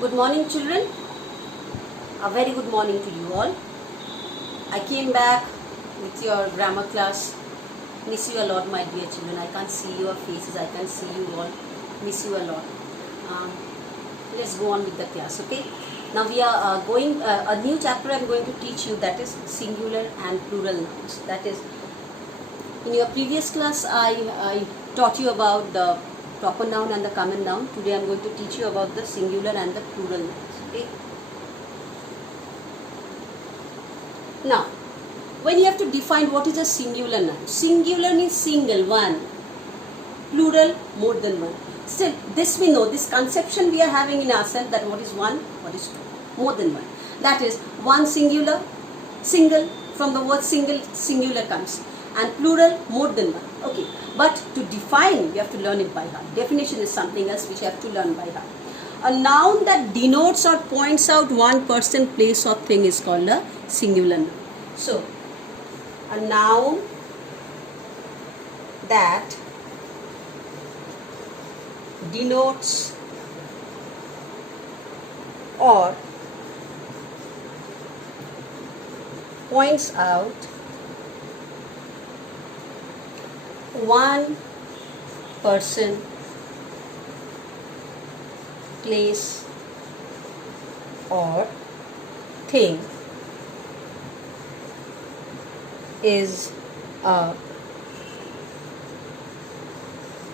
Good morning, children. A very good morning to you all. I came back with your grammar class. Miss you a lot, my dear children. I can't see your faces. I can't see you all. Miss you a lot. Um, let's go on with the class, okay? Now we are going a new chapter. I'm going to teach you, that is singular and plural nouns. That is, in your previous class, I taught you about the proper noun and the common noun. Today I'm going to teach you about the singular and the plural nouns. Okay. Now, when you have to define what is a singular noun, singular means single, one, plural, more than one. Still, this we know, this conception we are having in ourselves, that what is one, what is two, more than one. That is, one singular, single, from the word single, singular comes, and plural, more than one. Okay, but to define, you have to learn it by heart. Definition is something else which you have to learn by heart. A noun that denotes or points out one person, place or thing is called a singular noun. So, a noun that denotes or points out one person, place or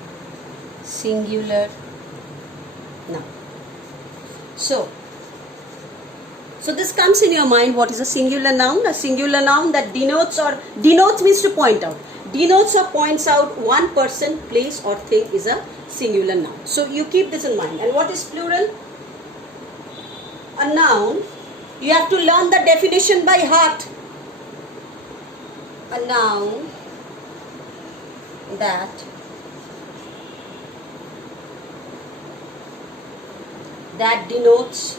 thing is a singular noun. So this comes in your mind, what is a singular noun? A singular noun that denotes means to point out. Denotes or points out one person, place or thing is a singular noun. So you keep this in mind. And what is plural? A noun, you have to learn the definition by heart. A noun that denotes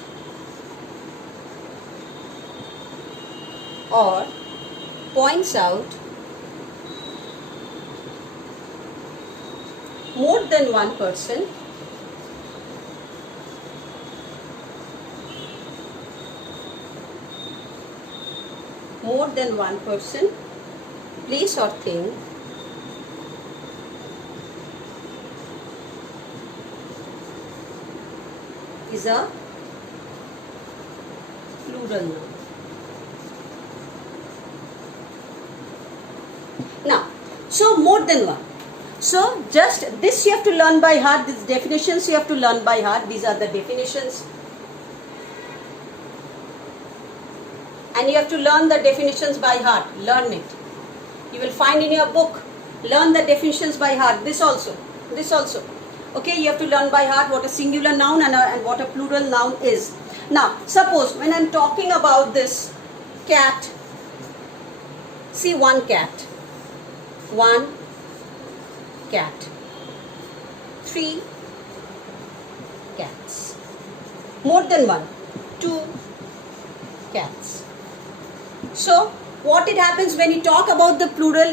or points out more than one person, place or thing is a plural noun. Now, so more than one. So just this you have to learn by heart. These definitions you have to learn by heart. These are the definitions. And you have to learn the definitions by heart. Learn it. You will find in your book. Learn the definitions by heart. This also. Okay, you have to learn by heart what a singular noun and what a plural noun is. Now, suppose when I am talking about this cat, see one cat. One cat. 3 cats. More than one. 2 cats. So, what it happens when you talk about the plural,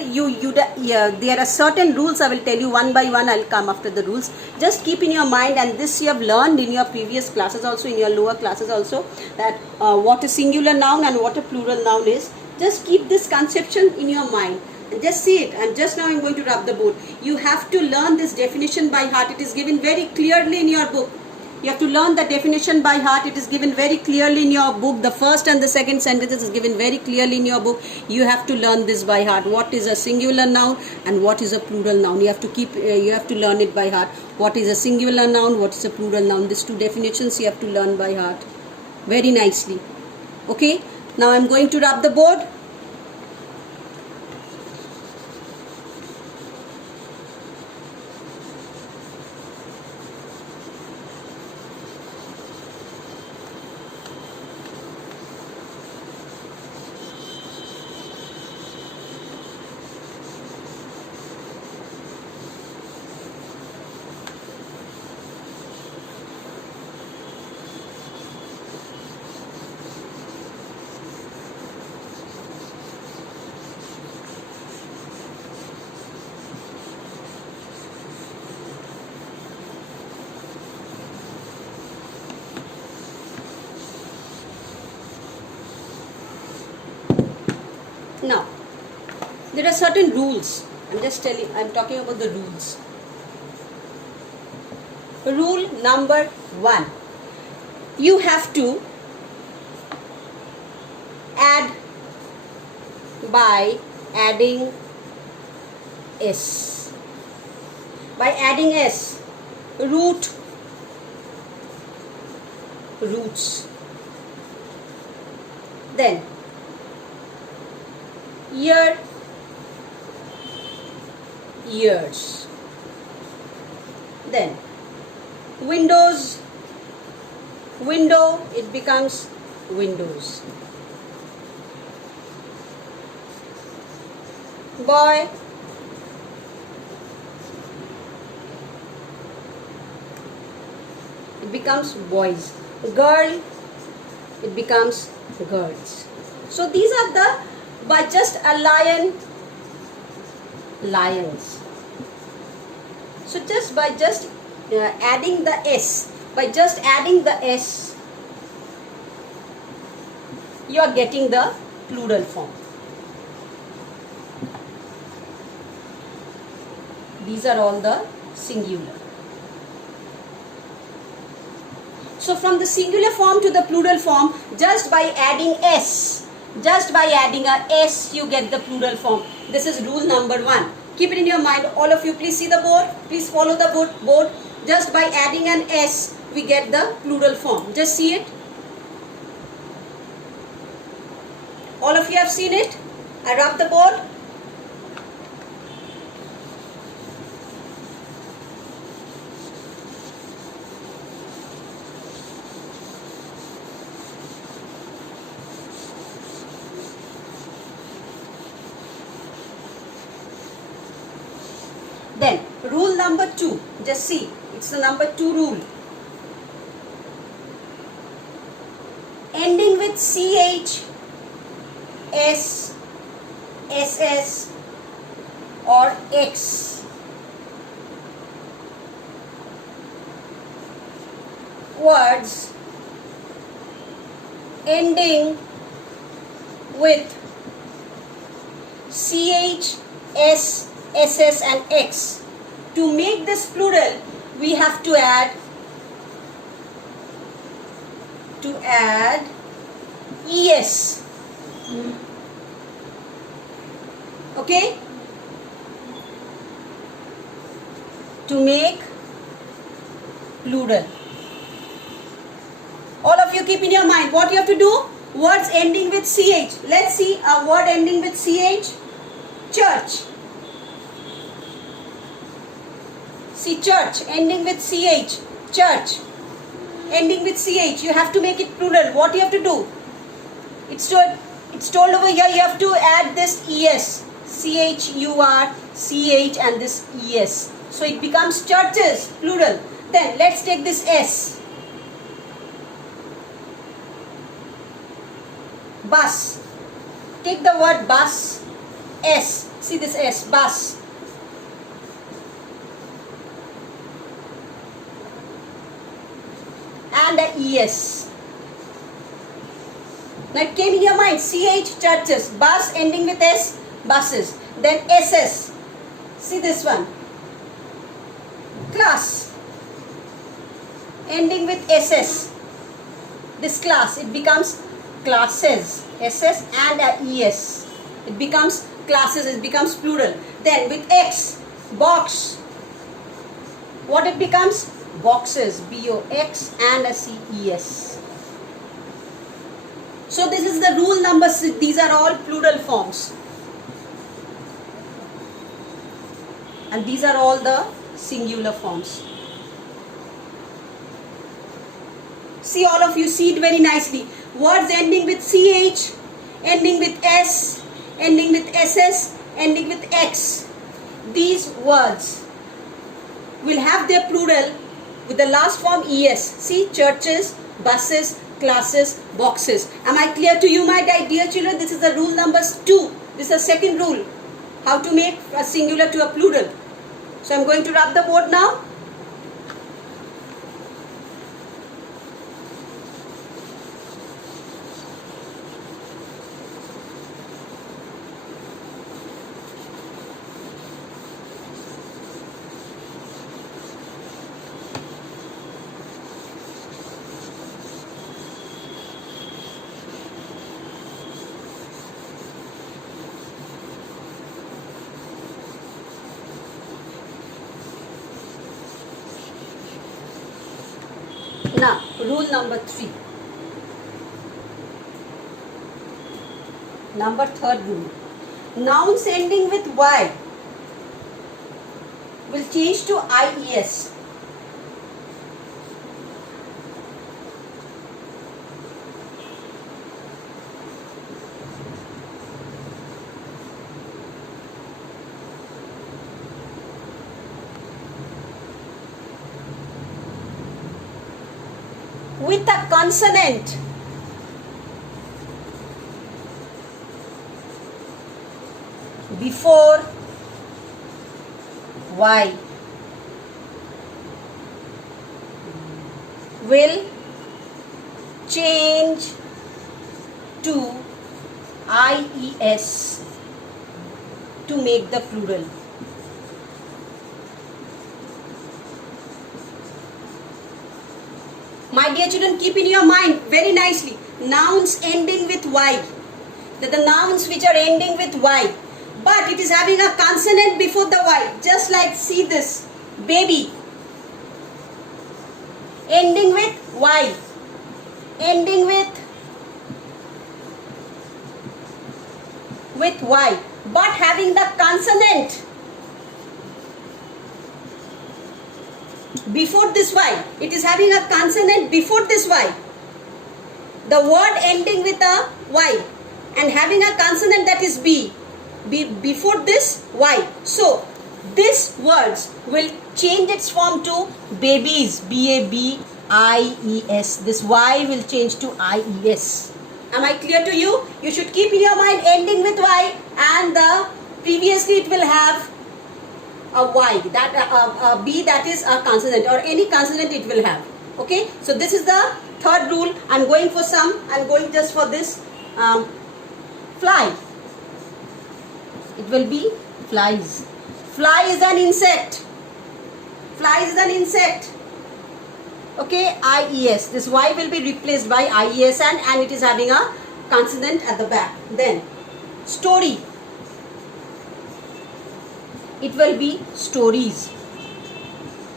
there are certain rules. I will tell you one by one. I will come after the rules. Just keep in your mind, and this you have learned in your previous classes also, in your lower classes also, that what a singular noun and what a plural noun is. Just keep this conception in your mind. And just see it. And just now I am going to rub the board. You have to learn this definition by heart. It is given very clearly in your book. You have to learn the definition by heart. It is given very clearly in your book. The first and the second sentences is given very clearly in your book. You have to learn this by heart. What is a singular noun and what is a plural noun? You have to learn it by heart. What is a singular noun? What is a plural noun? These two definitions you have to learn by heart. Very nicely. Okay. Now I am going to rub the board. Now, there are certain rules. I'm talking about the rules. Rule number 1. You have to add by adding s. By adding s, roots. Then years. Then window, it becomes windows. Boy, it becomes boys. Girl, it becomes girls. So these are the, by just a lions. So just by adding the s, you are getting the plural form. These are all the singular. So from the singular form to the plural form, just by adding s, you get the plural form. This is rule number 1. Keep it in your mind. All of you, please see the board. Please follow the board. Just by adding an s, we get the plural form. Just see it. All of you have seen it? I rub the board. Then rule number 2, just see, it's the number 2 rule. Ending with ch, s, ss or x. Words ending with ch, s, ss and x. To make this plural, we have to add es. Okay? To make plural. All of you keep in your mind what you have to do. Words ending with ch. Let's see a word ending with ch. Church. See, church ending with ch. Church ending with ch. You have to make it plural. What you have to do? It's told over here. You have to add this es. chur, ch and this es. So it becomes churches, plural. Then let's take this s. Bus. Take the word bus. S. See this s. Bus. And a es. Now it came in your mind. ch, churches. Bus ending with s, buses. Then ss. See this one. Class. Ending with ss. This class. It becomes classes. ss and a es. It becomes classes. It becomes plural. Then with x. Box. What it becomes? Boxes. box and a ces. So this is the rule number 6. These are all plural forms. And these are all the singular forms. See, all of you see it very nicely. Words ending with ch, ending with s, ending with ss, ending with x. These words will have their plural with the last form es. See, churches, buses, classes, boxes. Am I clear to you, my dear children? This is the rule number 2. This is the second rule. How to make a singular to a plural. So I am going to rub the board now. Now, rule number 3. Number third rule. Nouns ending with Y will change to IES. With a consonant before Y will change to IES to make the plural. My dear children, keep in your mind very nicely, nouns ending with Y, that the nouns which are ending with Y, but it is having a consonant before the Y, just like, see this, baby, ending with Y, ending with Y, but having the consonant before this Y. It is having a consonant before this Y. The word ending with a Y and having a consonant, that is B, before this Y. So, these words will change its form to babies, BABIES. This Y will change to IES. Am I clear to you? You should keep in your mind ending with Y, and previously it will have a Y, that a B, that is a consonant, or any consonant it will have. Okay, so this is the third rule. I'm going just for this. Fly. It will be flies. Fly is an insect. Fly is an insect. Okay, IES. This Y will be replaced by IES, and it is having a consonant at the back. Then, story. It will be stories.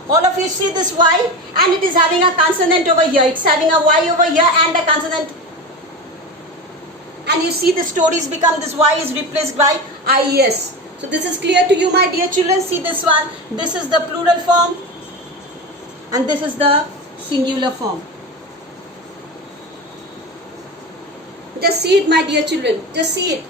All of you see this Y, and it is having a consonant over here. It's having a Y over here and a consonant. And you see the stories become, this Y is replaced by IES. So this is clear to you, my dear children. See this one. This is the plural form, and this is the singular form. Just see it, my dear children. Just see it.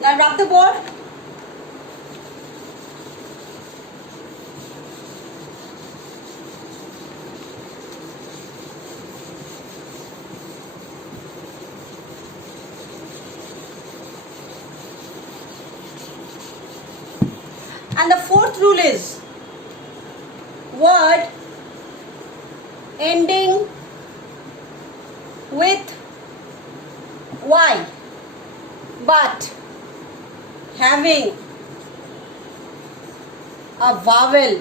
Now rub the board. And the fourth rule is word ending with Y but having a vowel,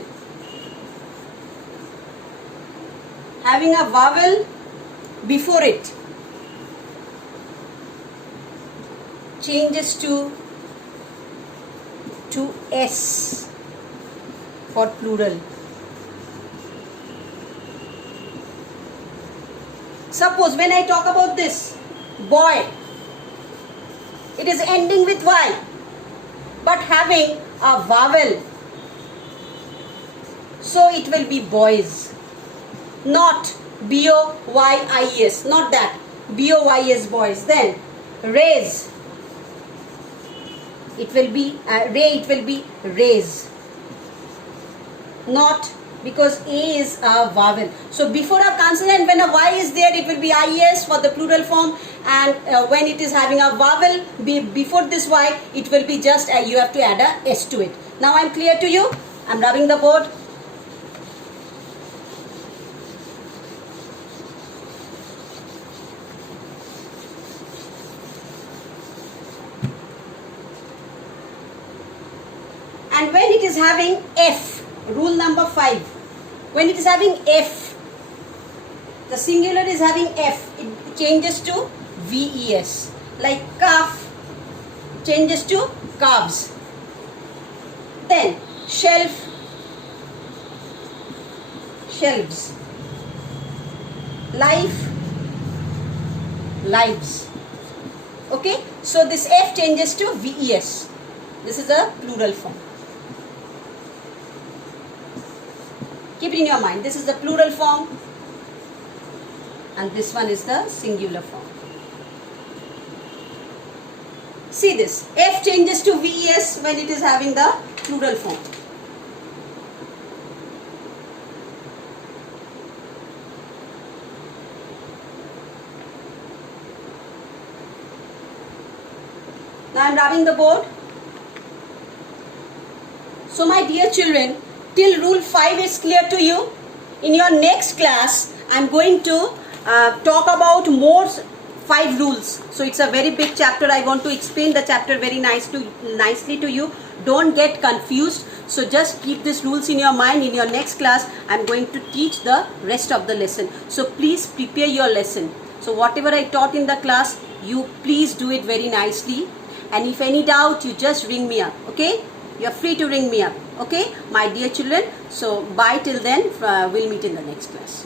before it, changes to S for plural. Suppose when I talk about this boy, it is ending with Y but having a vowel, so it will be boys, not BOYIES, not that, BOYS, boys. Then raise, it will be it will be raise, not, because A is a vowel. So before a consonant, when a Y is there, it will be IES for the plural form, and when it is having a vowel before this Y, it will be just you have to add a S to it. Now I'm clear to you. I'm rubbing the board. And when it is having F, rule number 5, When it is having F, the singular is having F, it changes to VES. Like calf changes to calves. Then shelf, shelves. Life, lives. Okay, so this F changes to VES. This is a plural form. Keep it in your mind. This is the plural form and this one is the singular form. See this, F changes to VES when it is having the plural form. Now I am rubbing the board. So my dear children, till rule 5 is clear to you. In your next class, I am going to talk about more 5 rules. So it's a very big chapter. I want to explain the chapter very nicely to you. Don't get confused. So just keep these rules in your mind. In your next class, I am going to teach the rest of the lesson. So please prepare your lesson. So whatever I taught in the class, you please do it very nicely. And if any doubt, you just ring me up. Okay? You are free to ring me up. Okay, my dear children. So bye till then. We'll meet in the next class.